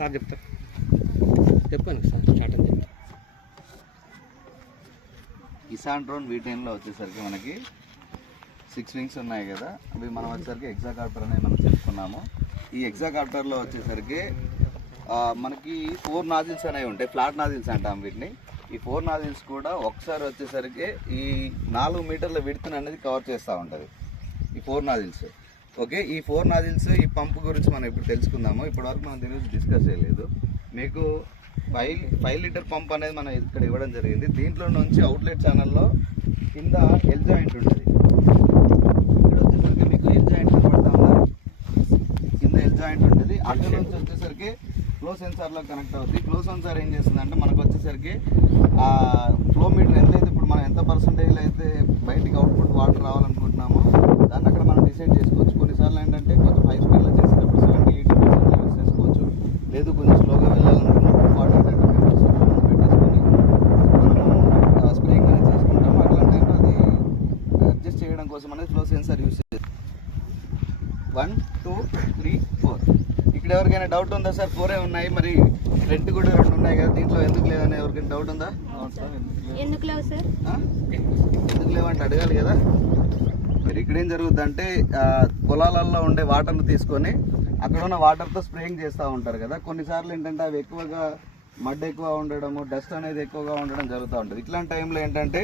Sir చెప్తారు. చెప్పండి sir, start అని చెప్తారు. ఇసాంట్రోన్ V10లో వచ్చేసరికి మనకి 6 వింగ్స్ ఉన్నాయి కదా, అవి మనం వచ్చేసరికి ఎగ్జాకాప్టర్ అనేది మనం చెప్పుకున్నాము. ఈ ఎగ్జాకాప్టర్లో వచ్చేసరికి మనకి 4 నాజిల్స్ అనేవి ఉంటాయి, ఫ్లాట్ నాజిల్స్ అంటాం వీటిని. ఈ 4 నాజిల్స్ కూడా ఒకసారి వచ్చేసరికి ఈ 4 మీటర్ల విడ్త్ అనేది కవర్ చేస్తూ ఉంటుంది ఈ 4 నాజిల్స్. ఓకే, ఈ 4 నాజిల్స్ ఈ పంపు గురించి మనం ఇప్పుడు తెలుసుకుందాము. ఇప్పటివరకు మనం దీని గురించి డిస్కస్ చేయలేదు. మీకు 5 లీటర్ పంప్ అనేది మనం ఇక్కడ ఇవ్వడం జరిగింది. దీంట్లో నుంచి అవుట్లెట్ ఛానల్లో కింద ఎల్ జాయింట్ ఉంటుంది. ఇక్కడ వచ్చేసరికి మీకు ఎల్ జాయింట్ కనబడతా ఉందా, కింద ఎల్ జాయింట్ ఉంటుంది. అక్కడ నుంచి వచ్చేసరికి ఫ్లో సెన్సార్లో కనెక్ట్ అవుతుంది. ఫ్లో సెన్సార్ ఏం చేస్తుందంటే మనకు వచ్చేసరికి ఆ ఫ్లో మీటర్ ఎంతైతే ఇప్పుడు మనం ఎంత పర్సంటేజ్లో అయితే బయటికి అవుట్పుట్ వాటర్ రావాలనుకుంటున్నామో దాన్ని అక్కడ మనం డిసైడ్ చేసుకోవచ్చు. కొన్నిసార్లు ఏంటంటే కొంచెం హై స్పీడ్లో చేసేటప్పుడు 70-80% యూస్ చేసుకోవచ్చు. లేదు కొంచెం స్లోగా వెళ్ళాలనుకున్నప్పుడు 40-30% పెట్టేసుకొని మనము స్ప్రేయింగ్ అనేది చేసుకుంటాము. అట్లాంటి టైంలో అది అడ్జస్ట్ చేయడం కోసం అనేది ఫ్లో సెన్సార్ యూస్ చేస్తాం. 1, 2, 3, 4. ఇక్కడ ఎవరికైనా డౌట్ ఉందా సార్? 4 ఉన్నాయి, మరి ఫ్రంట్ కూడా 2 ఉన్నాయి కదా, దీంట్లో ఎందుకు లేదని ఎవరికైనా డౌట్ ఉందా? ఎందుకు లేవు సార్? ఎందుకు లేవంటే అడగాలి కదా. మరి ఇక్కడ ఏం జరుగుతుందంటే పొలాలలో ఉండే వాటర్ను తీసుకొని అక్కడ ఉన్న వాటర్తో స్ప్రేయింగ్ చేస్తూ ఉంటారు కదా. కొన్నిసార్లు ఏంటంటే అవి ఎక్కువగా మడ్ ఎక్కువ ఉండడము, డస్ట్ అనేది ఎక్కువగా ఉండడం జరుగుతూ ఉంటుంది. ఇట్లాంటి టైంలో ఏంటంటే